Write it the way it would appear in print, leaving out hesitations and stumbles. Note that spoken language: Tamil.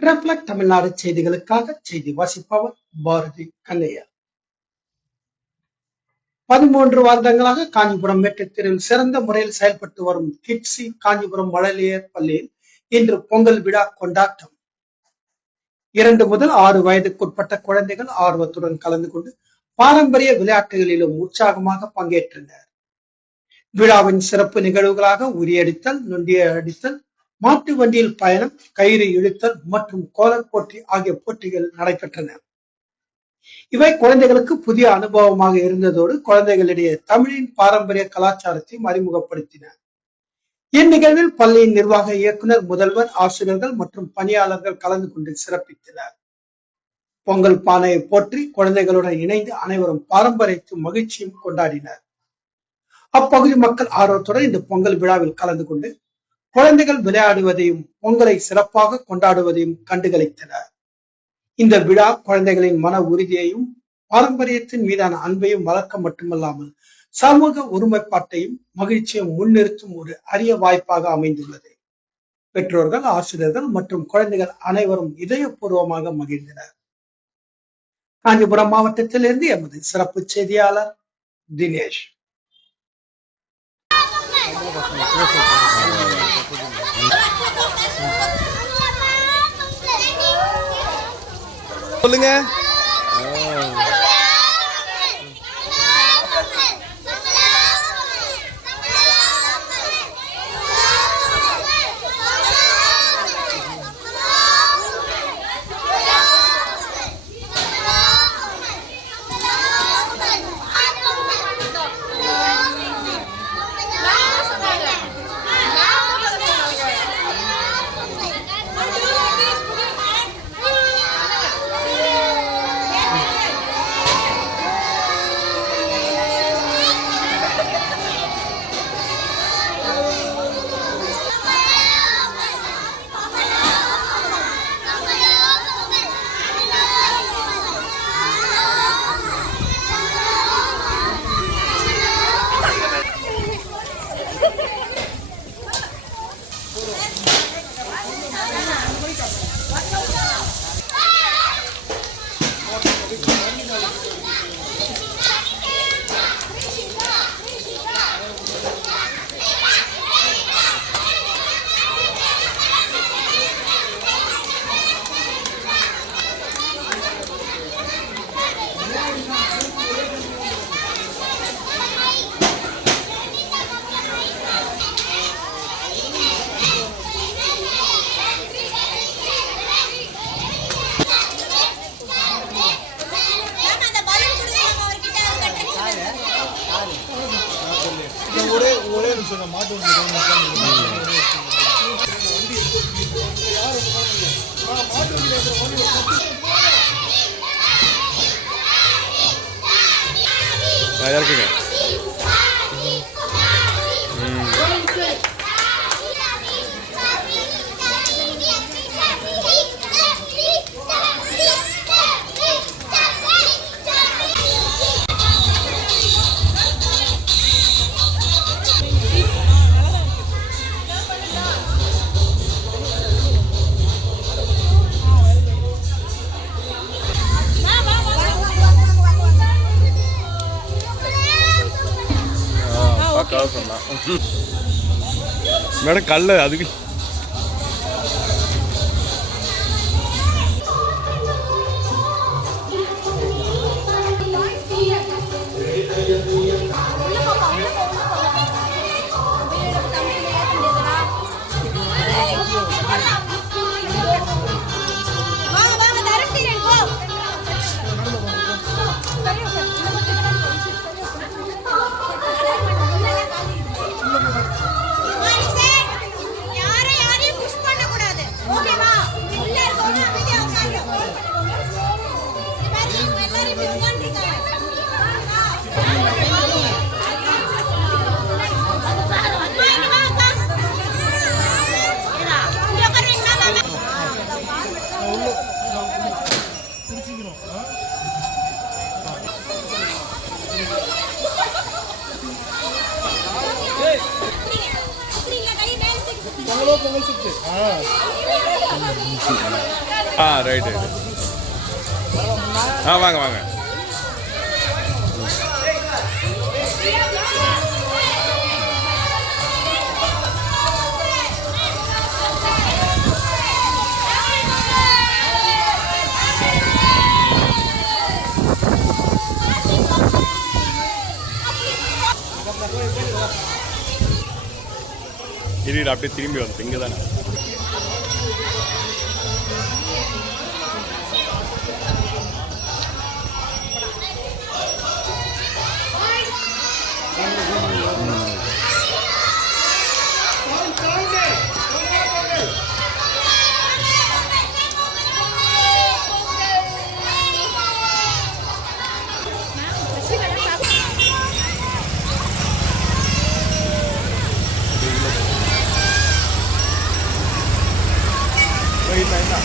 ரெஃப்ளெக்ட் தமிழ்நாடு செய்திகளுக்காக செய்தி வாசிப்பவர் பாரதி கண்ணையா. 13 வருடங்களாக காஞ்சிபுரம் மேட்டுத்தெருவில் சிறந்த முறையில் செயல்பட்டு வரும் கிட்ஸி காஞ்சிபுரம் மழலையர் பள்ளியில் இன்று பொங்கல் விழா கொண்டாட்டம். 2 முதல் 6 வயதுக்குட்பட்ட குழந்தைகள் ஆர்வத்துடன் கலந்து கொண்டு பாரம்பரிய விளையாட்டுகளிலும் உற்சாகமாக பங்கேற்றனர். விழாவின் சிறப்பு நிகழ்வுகளாக உரியடித்தல், நொண்டி அடித்தல், மாட்டு வண்டியில் பயணம், கயிறு இழுத்தல் மற்றும் கோலர் போட்டி ஆகிய போட்டிகள் நடைபெற்றன. இவை குழந்தைகளுக்கு புதிய அனுபவமாக இருந்ததோடு குழந்தைகளிடையே தமிழின் பாரம்பரிய கலாச்சாரத்தையும் அறிமுகப்படுத்தின. இந்நிகழ்வில் பள்ளியின் நிர்வாக இயக்குனர், முதல்வர், ஆசிரியர்கள் மற்றும் பணியாளர்கள் கலந்து கொண்டு சிறப்பித்தனர். பொங்கல் பானையை போற்றி குழந்தைகளுடன் இணைந்து அனைவரும் பாரம்பரியத்தையும் மகிழ்ச்சியும் கொண்டாடினர். அப்பகுதி மக்கள் ஆர்வத்துடன் இந்த பொங்கல் விழாவில் கலந்து கொண்டு குழந்தைகள் விளையாடுவதையும் பொங்கலை சிறப்பாக கொண்டாடுவதையும் கண்டுகளித்தனர். இந்த விழா குழந்தைகளின் மன உறுதியையும் பாரம்பரியத்தின் மீதான அன்பையும் வளர்க்க மட்டுமல்லாமல் சமூக ஒருமைப்பாட்டையும் மகிழ்ச்சியும் முன்னிறுத்தும் ஒரு அரிய வாய்ப்பாக அமைந்துள்ளது. பெற்றோர்கள், ஆசிரியர்கள் மற்றும் குழந்தைகள் அனைவரும் இதயபூர்வமாக மகிழ்ந்தனர். காஞ்சிபுரம் மாவட்டத்திலிருந்து எமது சிறப்பு செய்தியாளர் தினேஷ். சொல்லுங்க. இருக்குங்க. மேடம் கல்ல அதுக்கு ரைட் ரைட். வாங்க வாங்க. இரு அப்படியே திரும்பி வந்து இங்கே தானே. இல்லை இல்லை